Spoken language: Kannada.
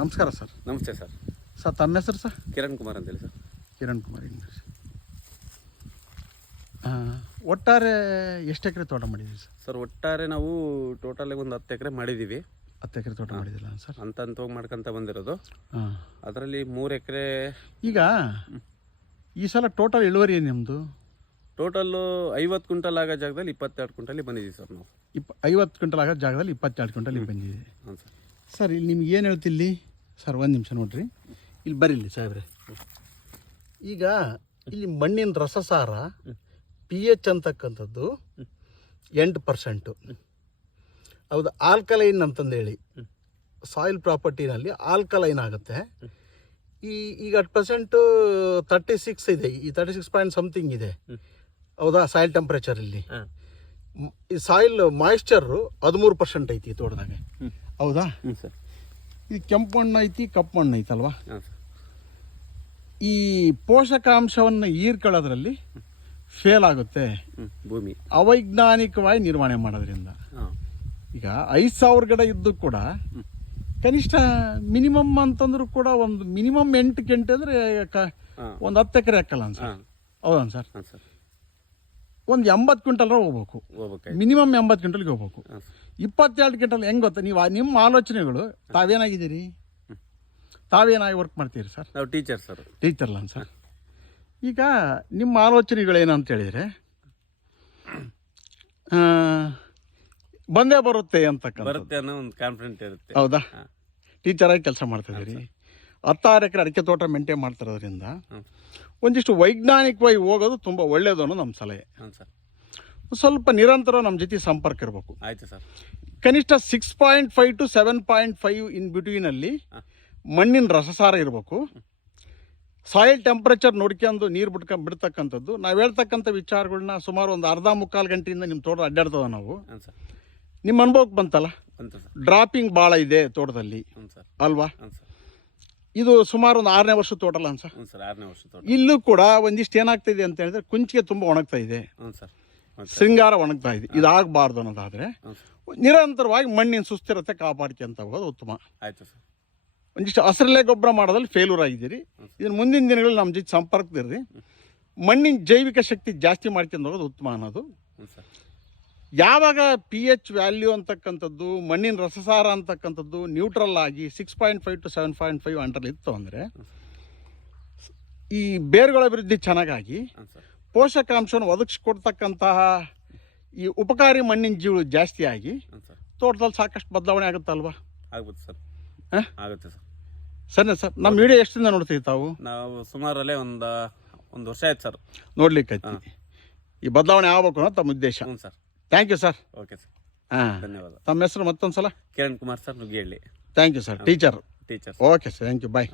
ನಮಸ್ಕಾರ ಸರ್. ನಮಸ್ತೆ ಸರ್. ಸರ್ ತಮ್ಮ ಹೆಸರು ಸರ್? ಕಿರಣ್ ಕುಮಾರ್ ಅಂತೇಳಿ ಸರ್. ಕಿರಣ್ ಕುಮಾರ್ ಇಂಗ್ಲೀಷ್. ಒಟ್ಟಾರೆ ಎಷ್ಟು ಎಕರೆ ತೋಟ ಮಾಡಿದ್ದೀವಿ ಸರ್? ಸರ್ ಒಟ್ಟಾರೆ ನಾವು ಟೋಟಲ್ ಒಂದು 10 ಎಕರೆ ಮಾಡಿದ್ದೀವಿ. 10 ಎಕರೆ ತೋಟ ಮಾಡಿದಿಲ್ಲ ಸರ್? ಹಂತವಾಗಿ ಮಾಡ್ಕೊಂತ ಬಂದಿರೋದು. ಹಾಂ, ಅದರಲ್ಲಿ 3 ಎಕರೆ. ಈಗ ಈ ಸಲ ಟೋಟಲ್ ಇಳುವರಿ ಏನು ನಿಮ್ಮದು? ಟೋಟಲ್ಲು 50 ಕ್ವಿಂಟಲ್ ಆಗೋ ಜಾಗದಲ್ಲಿ 22 ಕ್ವಿಂಟಲ್ ಬಂದಿದ್ದೀವಿ ಸರ್ ನಾವು. 50 ಕ್ವಿಂಟಲ್ ಆಗೋ ಜಾಗದಲ್ಲಿ 22 ಕ್ವಿಂಟಲ್ ಬಂದಿದೆ. ಹಾಂ ಸರ್. ಸರ್ ಇಲ್ಲಿ ನಿಮ್ಗೆ ಏನು ಹೇಳ್ತಿಲ್ಲಿ ಸರ್? ಒಂದು ನಿಮಿಷ ನೋಡ್ರಿ, ಇಲ್ಲಿ ಬರೀಲಿ ಸಾಹೇಬ್ರೆ. ಈಗ ಇಲ್ಲಿ ಮಣ್ಣಿನ ರಸಸಾರ pH ಅಂತಕ್ಕಂಥದ್ದು 8%. ಹೌದು, ಆಲ್ಕಲೈನ್ ಅಂತಂದೇಳಿ ಸಾಯಿಲ್ ಪ್ರಾಪರ್ಟಿನಲ್ಲಿ ಆಲ್ಕಲೈನ್ ಆಗುತ್ತೆ. ಈಗ 36 ಇದೆ, ಈ 36 ಪಾಯಿಂಟ್ ಸಮಥಿಂಗ್ ಇದೆ. ಹೌದಾ? ಸಾಯಿಲ್ ಟೆಂಪ್ರೇಚರ್ ಇಲ್ಲಿ ಈ ಸಾಯಿಲ್ ಮಾಯಿಶ್ಚರು 13% ಐತಿ ತೋಟದಾಗ. ಹೌದಾ? ಇದು ಕೆಂಪು ಮಣ್ಣು ಐತಿ, ಕಪ್ಪು ಮಣ್ಣು ಐತಲ್ವಾ? ಈ ಪೋಷಕಾಂಶವನ್ನು ಹೀರ್ಕೊಳ್ಳೋದ್ರಲ್ಲಿ ಫೇಲ್ ಆಗುತ್ತೆ ಭೂಮಿ ಅವೈಜ್ಞಾನಿಕವಾಗಿ ನಿರ್ವಹಣೆ ಮಾಡೋದ್ರಿಂದ. ಈಗ 5,000 ಗಿಡ ಇದ್ದು ಕೂಡ ಕನಿಷ್ಠ ಮಿನಿಮಮ್ ಅಂತಂದ್ರೂ ಕೂಡ ಒಂದು ಮಿನಿಮಮ್ 8 ಗಂಟೆ ಅಂದರೆ ಒಂದು 10 ಎಕರೆ ಹಾಕಲ್ಲ ಸರ್. ಹೌದಾ ಸರ್? ಒಂದು 80 ಕ್ವಿಂಟಲ್ ಹೋಗ್ಬೇಕು, ಮಿನಿಮಮ್ 80 ಕ್ವಿಂಟಲ್ಗೆ ಹೋಗ್ಬೇಕು. 22 ಕ್ವಿಂಟಲ್ ಹೆಂಗೆ ಗೊತ್ತಾ? ನೀವು ನಿಮ್ಮ ಆಲೋಚನೆಗಳು ತಾವೇನಾಗಿದ್ದೀರಿ? ತಾವೇನಾಗಿ ವರ್ಕ್ ಮಾಡ್ತೀರಿ ಸರ್? ನಾವು ಟೀಚರ್ ಸರ್. ಟೀಚರ್ಲ ಸರ್. ಈಗ ನಿಮ್ಮ ಆಲೋಚನೆಗಳೇನು ಅಂತ ಹೇಳಿದರೆ ಬಂದೇ ಬರುತ್ತೆ ಬರುತ್ತೆ ಅನ್ನೋ ಒಂದು ಕಾನ್ಫಿಡೆಂಟ್ ಇರುತ್ತೆ. ಹೌದಾ? ಟೀಚರಾಗಿ ಕೆಲಸ ಮಾಡ್ತಾಯಿದ್ದೀರಿ. 16 ಎಕರೆ ಅಡಿಕೆ ತೋಟ ಮೇಂಟೈನ್ ಮಾಡ್ತಿರೋದ್ರಿಂದ ಒಂದಿಷ್ಟು ವೈಜ್ಞಾನಿಕವಾಗಿ ಹೋಗೋದು ತುಂಬ ಒಳ್ಳೆಯದು ಅನ್ನೋ ನಮ್ಮ ಸಲಹೆ. ಸ್ವಲ್ಪ ನಿರಂತರ ನಮ್ಮ ಜೊತೆ ಸಂಪರ್ಕ ಇರಬೇಕು. ಆಯಿತು ಸರ್. ಕನಿಷ್ಠ 6.5 to 7.5 ಇನ್ ಬಿಟ್ವೀನಲ್ಲಿ ಮಣ್ಣಿನ ರಸಸಾರ ಇರಬೇಕು. ಸಾಯಿಲ್ ಟೆಂಪ್ರೇಚರ್ ನೋಡ್ಕೊಂಡು ನೀರು ಬಿಡ್ತಕ್ಕಂಥದ್ದು. ನಾವು ಹೇಳ್ತಕ್ಕಂಥ ವಿಚಾರಗಳನ್ನ ಸುಮಾರು ಒಂದು ಅರ್ಧ ಮುಕ್ಕಾಲು ಗಂಟೆಯಿಂದ ನಿಮ್ಮ ತೋಟ ಅಡ್ಡಾಡ್ತದ ನಾವು. ನಿಮ್ಮ ಅನುಭವಕ್ಕೆ ಬಂತಲ್ಲ, ಡ್ರಾಪಿಂಗ್ ಭಾಳ ಇದೆ ತೋಟದಲ್ಲಿ ಅಲ್ವಾ? ಇದು ಸುಮಾರು ಒಂದು 6ನೇ ವರ್ಷದ ತೋಟ ಅಲ್ಲ ಸರ್? ಇಲ್ಲೂ ಕೂಡ ಒಂದಿಷ್ಟು ಏನಾಗ್ತಿದೆ ಅಂತ ಹೇಳಿದ್ರೆ ಕುಂಚಿಗೆ ತುಂಬ ಒಣಗ್ತಾ ಇದೆ, ಶೃಂಗಾರ ಒಣಗ್ತಾ ಇದೆ. ಇದಾಗಬಾರ್ದು ಅನ್ನೋದಾದರೆ ನಿರಂತರವಾಗಿ ಮಣ್ಣಿನ ಸುಸ್ಥಿರತೆ ಕಾಪಾಡ್ಕೊಂತ ಹೋಗೋದು ಉತ್ತಮ. ಆಯಿತು ಸರ್. ಒಂದಿಷ್ಟು ಹಸಿರಲೆ ಗೊಬ್ಬರ ಮಾಡೋದಲ್ಲಿ ಫೇಲ್ಯೂರ್ ಆಗಿದ್ದೀರಿ. ಇದನ್ನು ಮುಂದಿನ ದಿನಗಳಲ್ಲಿ ನಮ್ಮ ಜೊತೆ ಸಂಪರ್ಕದಿರ್ರಿ. ಮಣ್ಣಿನ ಜೈವಿಕ ಶಕ್ತಿ ಜಾಸ್ತಿ ಮಾಡ್ಕೊಂಡು ಹೋಗೋದು ಉತ್ತಮ ಅನ್ನೋದು. ಯಾವಾಗ pH ವ್ಯಾಲ್ಯೂ ಅಂತಕ್ಕಂಥದ್ದು, ಮಣ್ಣಿನ ರಸಸಾರ ಅಂತಕ್ಕಂಥದ್ದು ನ್ಯೂಟ್ರಲ್ ಆಗಿ 6.5 to 7.5 ಅಂಟಲ್ಲಿ ಇತ್ತು ಅಂದರೆ ಈ ಬೇರುಗಳ ಅಭಿವೃದ್ಧಿ ಚೆನ್ನಾಗಾಗಿ ಪೋಷಕಾಂಶವನ್ನು ಒದಗಿಸ್ಕೊಡ್ತಕ್ಕಂತಹ ಈ ಉಪಕಾರಿ ಮಣ್ಣಿನ ಜೀವಗಳು ಜಾಸ್ತಿ ಆಗಿ ತೋಟದಲ್ಲಿ ಸಾಕಷ್ಟು ಬದಲಾವಣೆ ಆಗುತ್ತಲ್ವಾ? ಆಗುತ್ತೆ ಸರ್. ಆಗುತ್ತೆ ಸರ್. ಸರಿ ಸರ್. ನಮ್ಮ ವಿಡಿಯೋ ಎಷ್ಟಿಂದ ನೋಡ್ತೀವಿ ತಾವು? ನಾವು ಸುಮಾರಲ್ಲೇ ಒಂದು ವರ್ಷ ಆಯ್ತು ಸರ್ ನೋಡ್ಲಿಕ್ಕೆ. ಈ ಬದಲಾವಣೆ ಆಗಬೇಕು ಅನ್ನೋ ತಮ್ಮ ಉದ್ದೇಶ. ಹ್ಞೂ sir. Thank you sir. Okay sir. ಹಾಂ, ಧನ್ಯವಾದ. ತಮ್ಮ ಹೆಸರು ಮತ್ತೊಂದು ಸಲ? Kiran Kumar sir, Nuggihalli. Thank you sir. Teacher. Teacher. Okay sir, thank you, bye.